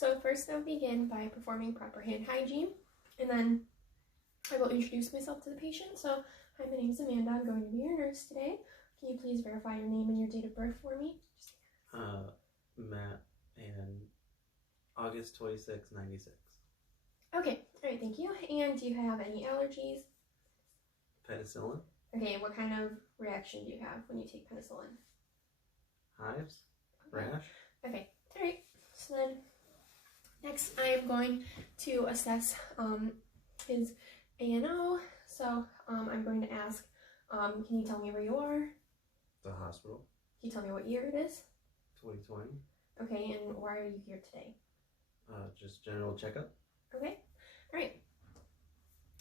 So first I'll begin by performing proper hand hygiene, and then I will introduce myself to the patient. So, hi, my name is Amanda. I'm going to be your nurse today. Can you please verify your name and your date of birth for me? Matt, and August 26, 96. Okay, all right, thank you. And do you have any allergies? Penicillin. Okay, and what kind of reaction do you have when you take penicillin? Hives. Okay. Rash. Okay, all right. So then, next I am going to assess his ANO. So I'm going to ask, can you tell me where you are? The hospital. Can you tell me what year it is? 2020. Okay, and why are you here today? Just general checkup. Okay, all right.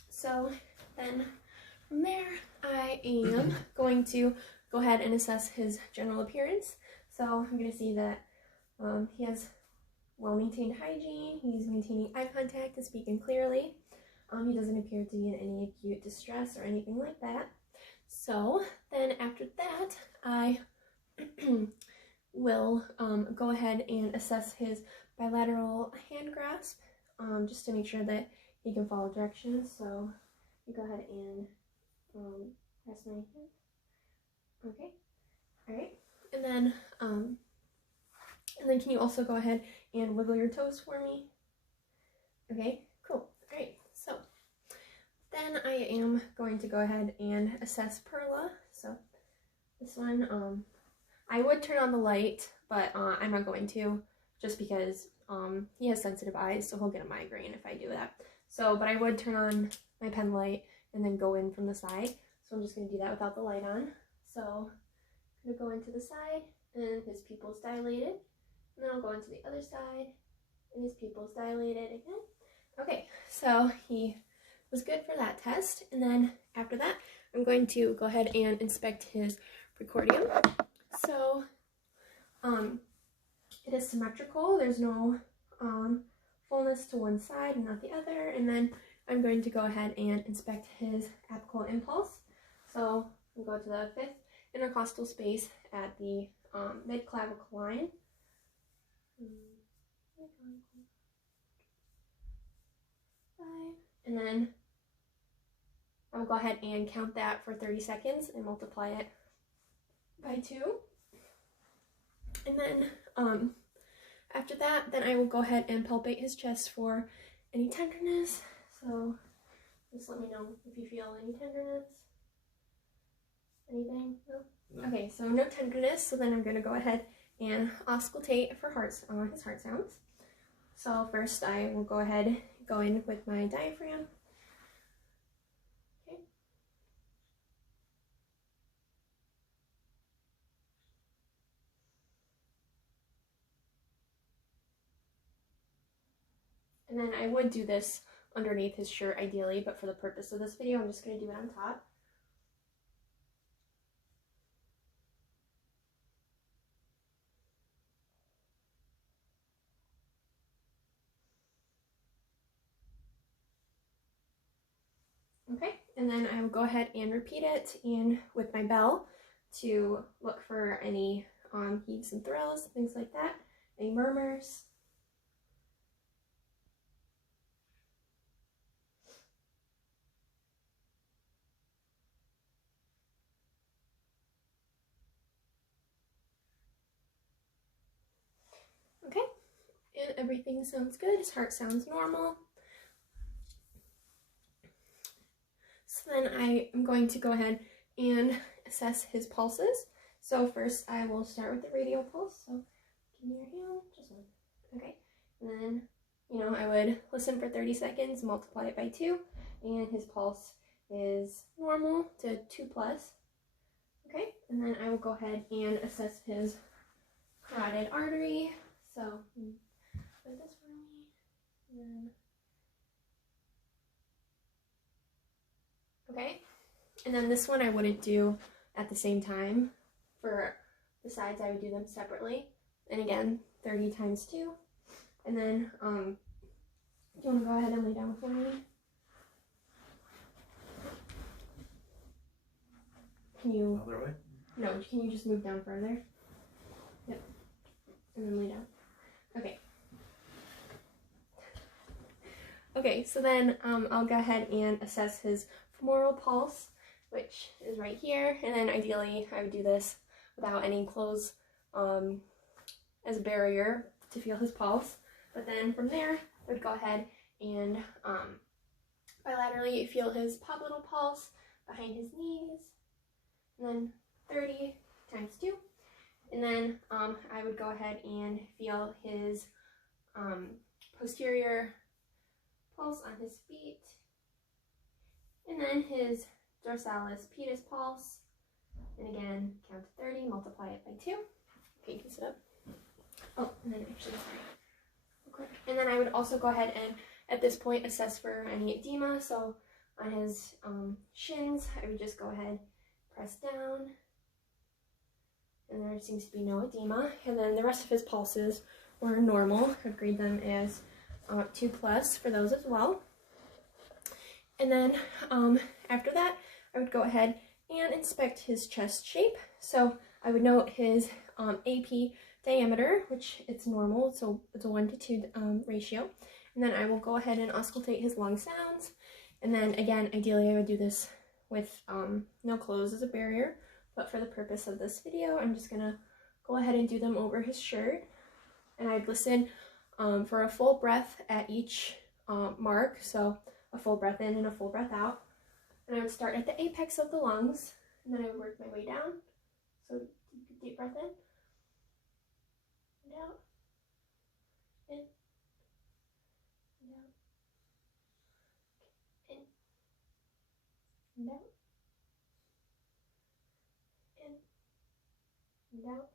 So then from there, I am going to go ahead and assess his general appearance. So I'm going to see that he has well-maintained hygiene, he's maintaining eye contact and speaking clearly. He doesn't appear to be in any acute distress or anything like that. So then after that, I will go ahead and assess his bilateral hand grasp, just to make sure that he can follow directions. So you go ahead and grasp my hand. Okay, all right, and then can you also go ahead and wiggle your toes for me? Okay, cool. All right, so then I am going to go ahead and assess Perla. So this one, I would turn on the light, but I'm not going to, just because he has sensitive eyes, so he'll get a migraine if I do that. So, but I would turn on my pen light and then go in from the side. So I'm just going to do that without the light on. So I'm going to go into the side, and his pupil's dilated. And then I'll go into the other side, and his pupil's dilated again. Okay, so he was good for that test. And then after that, I'm going to go ahead and inspect his precordium. So it is symmetrical. There's no fullness to one side and not the other. And then I'm going to go ahead and inspect his apical impulse. So we'll go to the 5th intercostal space at the mid-clavicle line. And then I will go ahead and count that for 30 seconds and multiply it by 2. And then after that, then I will go ahead and palpate his chest for any tenderness. So just let me know if you feel any tenderness. Anything? No? Okay, so no tenderness. So then I'm going to go ahead and auscultate for his heart sounds. So first I will go ahead, go in with my diaphragm. Okay. And then I would do this underneath his shirt ideally, but for the purpose of this video, I'm just going to do it on top. Okay, and then I will go ahead and repeat it in with my bell to look for any heaves and thrills, things like that, any murmurs. Okay, and everything sounds good. His heart sounds normal. So then I am going to go ahead and assess his pulses. So first I will start with the radial pulse. So give me your hand, just one. Okay, and then, I would listen for 30 seconds, multiply it by 2, and his pulse is normal to 2+. Okay, and then I will go ahead and assess his carotid artery. So put this for me, and then okay, and then this one I wouldn't do at the same time. For the sides, I would do them separately. And again, 30 times 2. And then, do you want to go ahead and lay down for me? Can you? Other way? No, can you just move down further? Yep. And then lay down. Okay. Okay, so then I'll go ahead and assess his femoral pulse, which is right here, and then ideally I would do this without any clothes as a barrier to feel his pulse. But then from there, I would go ahead and bilaterally feel his popliteal pulse behind his knees, and then 30 times 2. And then I would go ahead and feel his posterior pulse on his feet, and then his dorsalis pedis pulse, and again count to 30, multiply it by 2. Okay, you can sit up. Oh, and then actually, sorry, real quick. And then I would also go ahead and at this point assess for any edema. So on his shins, I would just go ahead, press down, and there seems to be no edema. And then the rest of his pulses were normal. I would grade them as 2+ for those as well. And then after that, I would go ahead and inspect his chest shape. So I would note his AP diameter, which it's normal, so it's a 1:2 ratio. And then I will go ahead and auscultate his lung sounds. And then again, ideally I would do this with no clothes as a barrier, but for the purpose of this video, I'm just gonna go ahead and do them over his shirt. And I'd listen for a full breath at each mark, so a full breath in and a full breath out. And I would start at the apex of the lungs, and then I would work my way down. So deep breath in, and out, in, and out, in, and out, in, and out,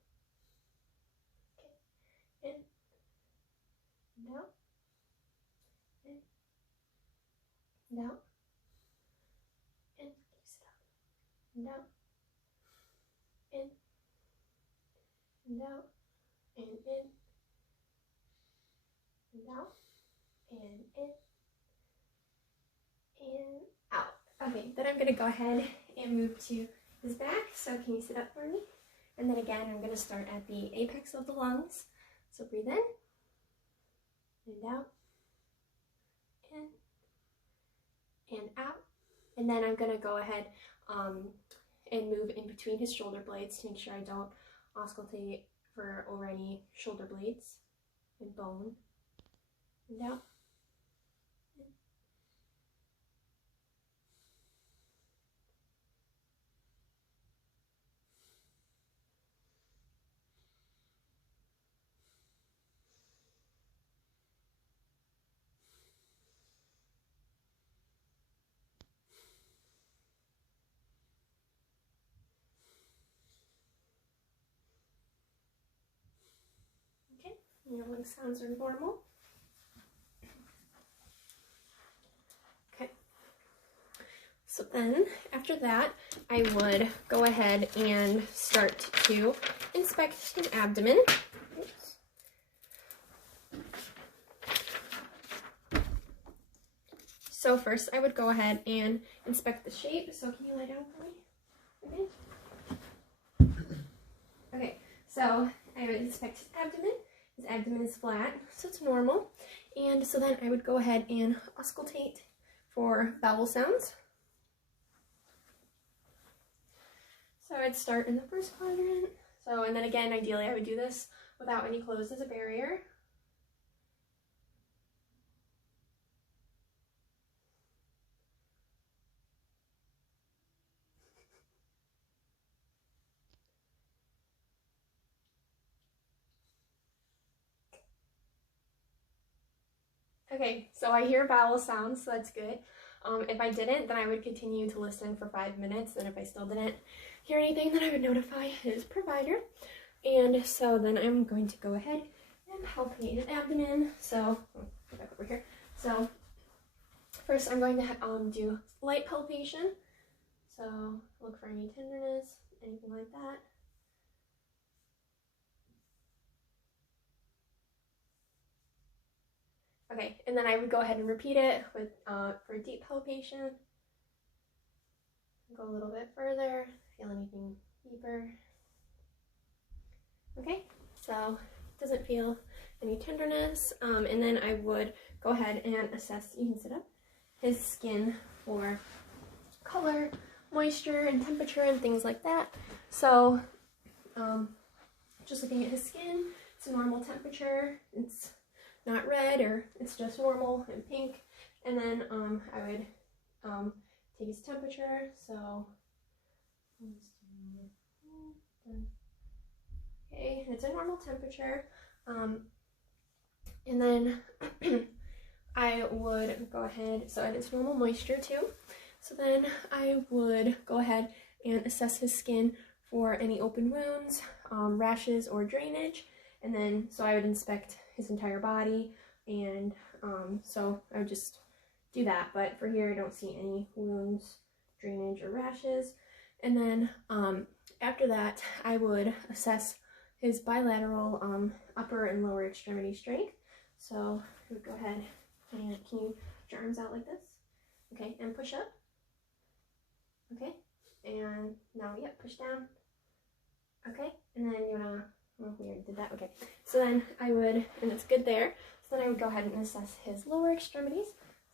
okay, in, and out, in, and out, in, sit up, and out, in, and out, and in, and out, and in, and out. Okay, then I'm gonna go ahead and move to his back. So can you sit up for me? And then again, I'm gonna start at the apex of the lungs. So breathe in, and out, in, and out. And then I'm gonna go ahead and move in between his shoulder blades to make sure I don't auscultate for over any shoulder blades and bone. And out. Okay, your lung sounds are normal. Okay, so then after that, I would go ahead and start to inspect his abdomen. Oops. So first I would go ahead and inspect the shape. So can you lie down for me? Okay. Okay, so I would inspect his abdomen. His abdomen is flat, so it's normal. And so then I would go ahead and auscultate for vowel sounds. So I'd start in the first quadrant. So, and then again, ideally I would do this without any clothes as a barrier. Okay, so I hear vowel sounds, so that's good. If I didn't, then I would continue to listen for 5 minutes, and if I still didn't hear anything, then I would notify his provider. And so then I'm going to go ahead and palpate his abdomen. So, go back over here. So, first I'm going to do light palpation. So, look for any tenderness, anything like that. Okay, and then I would go ahead and repeat it with for deep palpation. Go a little bit further, feel anything deeper. Okay, so doesn't feel any tenderness, and then I would go ahead and assess, you can sit up, his skin for color, moisture, and temperature, and things like that. So, just looking at his skin, it's a normal temperature, it's not red, or it's just normal and pink. And then I would take his temperature, so okay, it's a normal temperature. And then I would go ahead, so it's normal moisture too. So then I would go ahead and assess his skin for any open wounds, rashes, or drainage. And then, so I would inspect his entire body, and so I would just do that. But for here, I don't see any wounds, drainage, or rashes. And then after that, I would assess his bilateral upper and lower extremity strength. So I would go ahead and, can you put your arms out like this? Okay, and push up. Okay, and now, yep, push down. Okay, and then you wanna, well, we already did that, okay. So then I would, and it's good there, so then I would go ahead and assess his lower extremities.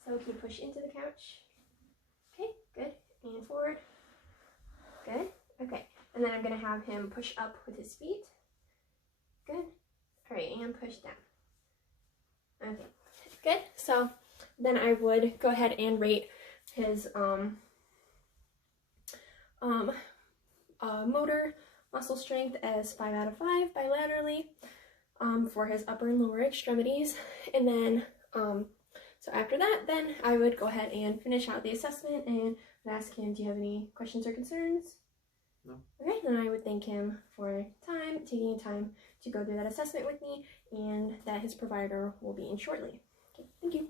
So can you push into the couch? Okay, good, and forward. Good, okay. And then I'm gonna have him push up with his feet. Good, all right, and push down. Okay, good. So then I would go ahead and rate his motor muscle strength as 5 out of 5 bilaterally for his upper and lower extremities. And then so after that, then I would go ahead and finish out the assessment and ask him, do you have any questions or concerns? No. Okay, then I would thank him for taking time to go through that assessment with me, and that his provider will be in shortly. Okay, thank you.